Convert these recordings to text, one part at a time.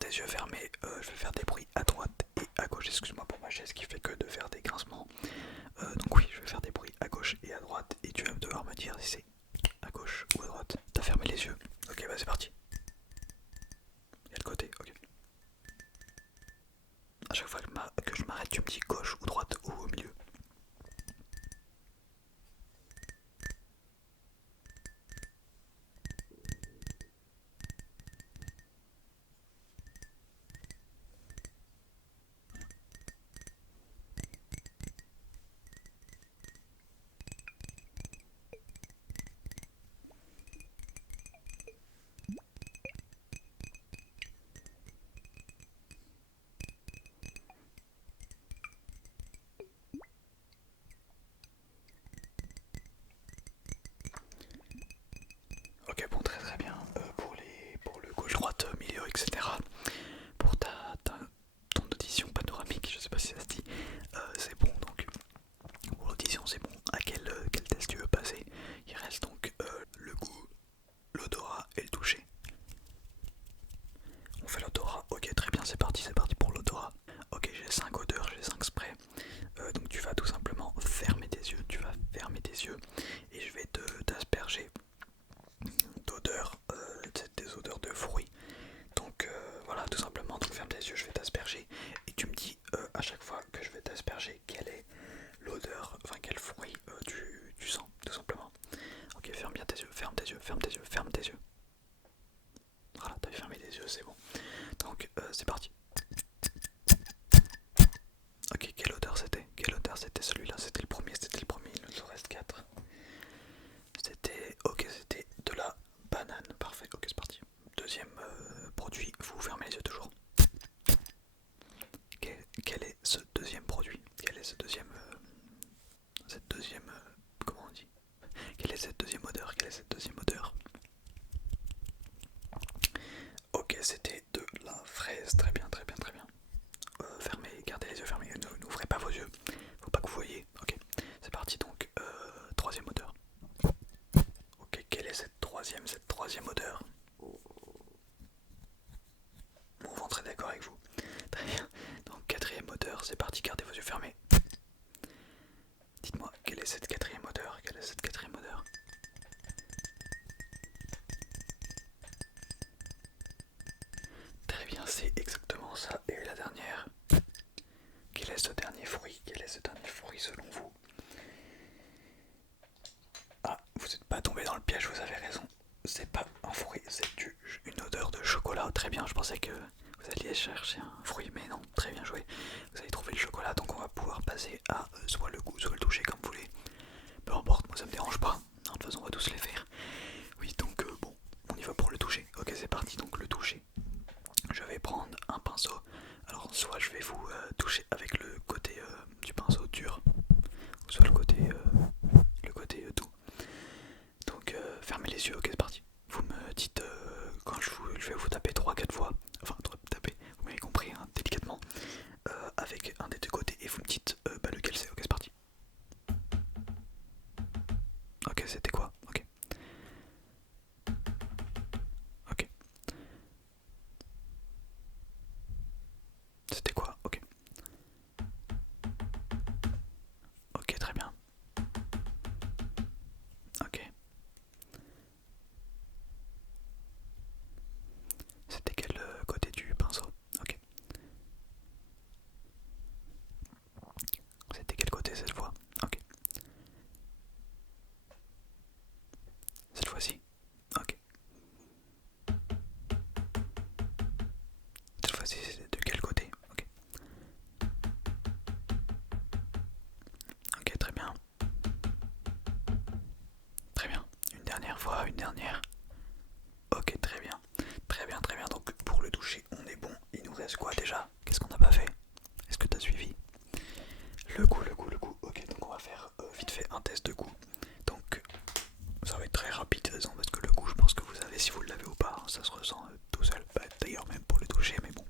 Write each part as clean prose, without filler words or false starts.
tes yeux fermés, je vais faire des bruits à droite et à gauche. Excuse-moi pour ma chaise qui fait que de faire des grincements. Donc oui, je vais faire des bruits à gauche et à droite et tu vas devoir me dire si c'est à gauche ou à droite. T'as fermé les yeux. Ok, bah c'est parti. Et de côté, ok. À chaque fois que je m'arrête, tu me dis gauche ou droite ou au milieu. Ok, bon, très très bien. Pour le gauche-droite, milieu, etc. Pour ton audition panoramique, je sais pas si ça se dit, c'est bon donc. Pour l'audition, c'est bon. À quel test tu veux passer? Il reste donc le goût, l'odorat et le toucher. On fait l'odorat, ok, très bien, c'est parti pour l'odorat. Ok, j'ai 5 odeurs, j'ai 5 sprays. Donc tu vas tout simplement fermer tes yeux, et je vais t'asperger d'odeurs, des odeurs de fruits. Donc voilà, tout simplement, donc ferme tes yeux, je vais t'asperger et tu me dis à chaque fois que je vais t'asperger quelle est l'odeur, enfin quel fruit tu sens, tout simplement. Ok, ferme bien tes yeux, ferme tes yeux, ferme tes yeux, ferme tes yeux. Voilà, t'as fermé les yeux, c'est bon. Donc c'est parti. Ok, quelle odeur c'était? Quelle odeur c'était celui-là? C'était le premier, il nous en reste 4. C'était de la banane, parfait, ok c'est parti. Deuxième produit, vous fermez les yeux toujours. Quel est ce deuxième produit? Quel est ce deuxième... cette deuxième... comment on dit? Quelle est cette deuxième odeur? Quelle est cette deuxième odeur? Ok, c'était de la fraise, très bien, très bien, très bien. Fermez, gardez les yeux fermés, n'ouvrez pas vos yeux, faut pas que vous voyez. Ok, c'est parti donc, troisième odeur. Ok, quelle est cette troisième odeur? Mon ventre est d'accord avec vous. Très bien, donc quatrième odeur, c'est parti, gardez vos yeux fermés. Dites-moi, quelle est cette quatrième odeur? Quelle est cette quatrième odeur? Très bien, c'est exactement ça. Et la dernière? Quel est ce dernier fruit? Quel est ce dernier fruit selon vous? Ah, vous n'êtes pas tombé dans le piège, vous avez raison. C'est pas un fruit, c'est une odeur de chocolat. Très bien, je pensais que vous alliez chercher un fruit, mais non, très bien joué. Vous avez trouvé le chocolat, donc on va pouvoir passer à soit le goût, soit le toucher, comme vous voulez. Peu importe, moi ça me dérange pas. Non, de toute façon, on va tous les faire. Oui, donc bon, on y va pour le toucher. Ok, c'est parti, donc le toucher. Je vais prendre un pinceau. Alors, soit je vais vous toucher avec le côté du pinceau dur, soit le côté doux. Donc, fermez les yeux, ok, c'est parti. Vous me dites quand je vais vous taper 3-4 fois, enfin, taper, vous m'avez compris, hein, délicatement, avec un des deux côtés, et vous me dites lequel c'est, ok, c'est parti. Ok, c'était quoi? Ok, ok. C'était quoi? Ok, ok, très bien. Ok, c'était quel côté du pinceau? Ok, c'était quel côté cette fois? Ok, cette fois-ci? Ok, cette fois-ci c'est de quel côté? Ok, ok, très bien. Très bien. Une dernière fois, une dernière. Ok, très bien. Très bien, très bien. Donc pour le toucher, on est bon. Il nous reste quoi déjà? Qu'est-ce qu'on n'a pas fait? Est-ce que tu as suivi? Le goût, le goût, le goût. Ok, donc on va faire vite fait un test de goût. Donc ça va être très rapide de toute façon, parce que le goût, je pense que vous savez si vous l'avez ou pas. Ça se ressent tout seul. Bah, d'ailleurs même pour le toucher, mais bon.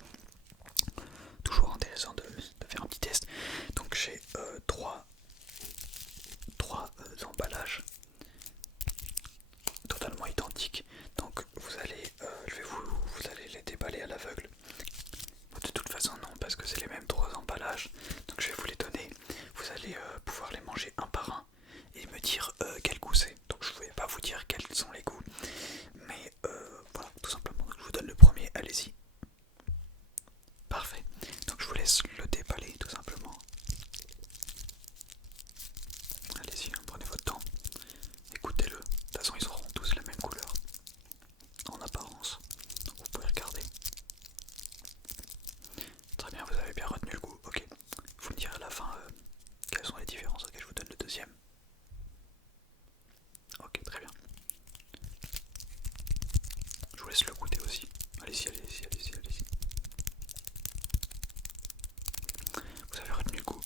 Toujours intéressant de faire un petit test. Donc j'ai trois emballages totalement identiques. Donc vous allez, vous allez les déballer à l'aveugle deuxième. Ok, très bien. Je vous laisse le goûter aussi. Allez-y, allez-y, allez-y, allez-y. Vous avez retenu le goût?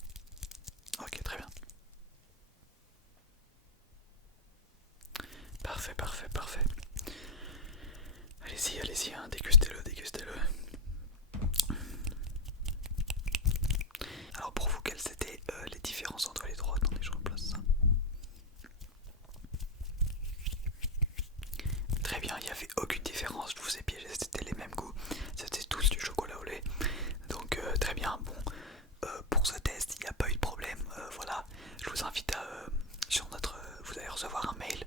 Ok, très bien. Parfait, parfait, parfait. Allez-y, allez-y, hein, dégustez-le, dégustez-le. Alors pour vous, quelles étaient les différences entre les trois? Attendez, je replace ça. Très bien, il n'y avait aucune différence, je vous ai piégé, c'était les mêmes goûts. C'était tous du chocolat au lait. Donc très bien, bon, pour ce test, il n'y a pas eu de problème. Voilà, je vous invite à, sur notre, vous allez recevoir un mail